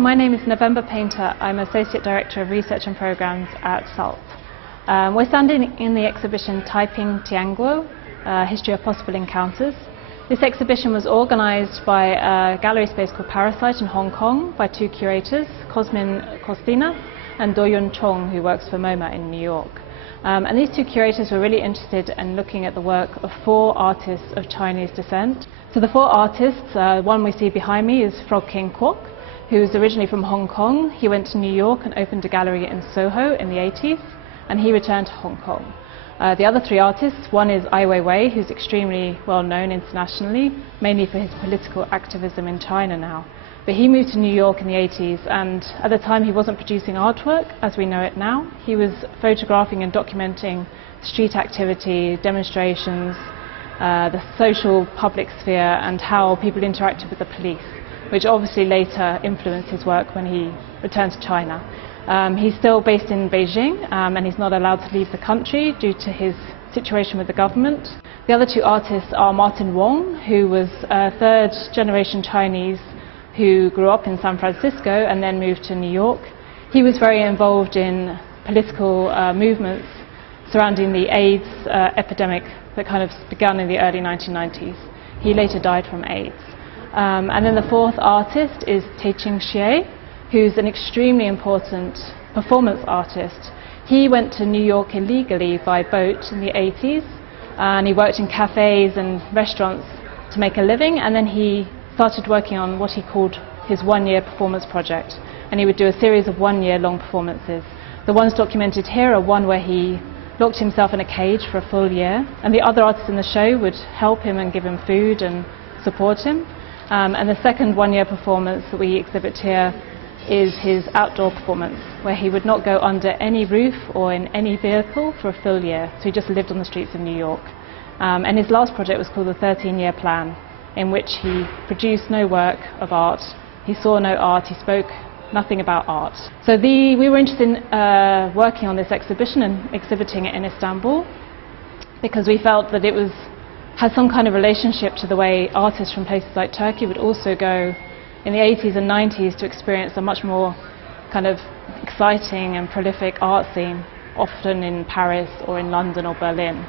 my name is November Painter. I'm Associate Director of Research and Programs at SALT. We're standing in the exhibition Taiping, Tianguo, History of Possible Encounters. This exhibition was organised by a gallery space called Parasite in Hong Kong by two curators, Cosmin Costina and Do-Yun Chong, who works for MoMA in New York. And these two curators were really interested in looking at the work of four artists of Chinese descent. So the four artists, one we see behind me is Frog King Kwok, who's originally from Hong Kong. He went to New York and opened a gallery in Soho in the 80s, and he returned to Hong Kong. The other three artists, one is Ai Weiwei, who's extremely well known internationally, mainly for his political activism in China now. But he moved to New York in the 80s, and at the time he wasn't producing artwork as we know it now. He was photographing and documenting street activity, demonstrations, the social public sphere, and how people interacted with the police, which obviously later influenced his work when he returned to China. He's still based in Beijing, and he's not allowed to leave the country due to his situation with the government. The other two artists are Martin Wong, who was a third-generation Chinese who grew up in San Francisco and then moved to New York. He was very involved in political movements surrounding the AIDS epidemic that kind of began in the early 1990s. He later died from AIDS. And then the fourth artist is Taiching Xie, who's an extremely important performance artist. He went to New York illegally by boat in the 80s, and he worked in cafes and restaurants to make a living, and then he started working on what he called his one-year performance project, and he would do a series of one-year-long performances. The ones documented here are one where he locked himself in a cage for a full year, and the other artists in the show would help him and give him food and support him. And the second one-year performance that we exhibit here is his outdoor performance, where he would not go under any roof or in any vehicle for a full year, so he just lived on the streets of New York. And his last project was called the 13-Year Plan, in which he produced no work of art, he saw no art, he spoke nothing about art. So we were interested in working on this exhibition and exhibiting it in Istanbul, because we felt that it had some kind of relationship to the way artists from places like Turkey would also go in the 80s and 90s to experience a much more kind of exciting and prolific art scene, often in Paris or in London or Berlin.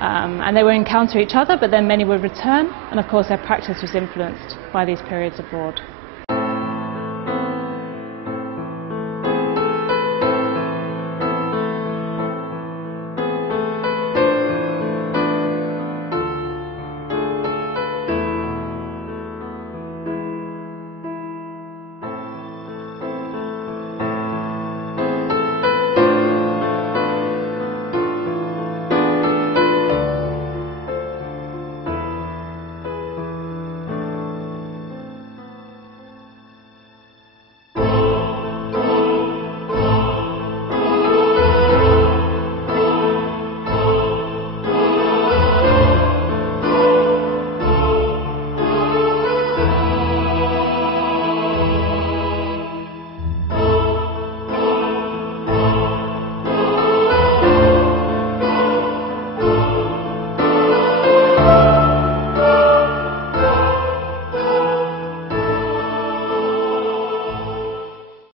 And they would encounter each other, but then many would return, and of course their practice was influenced by these periods abroad.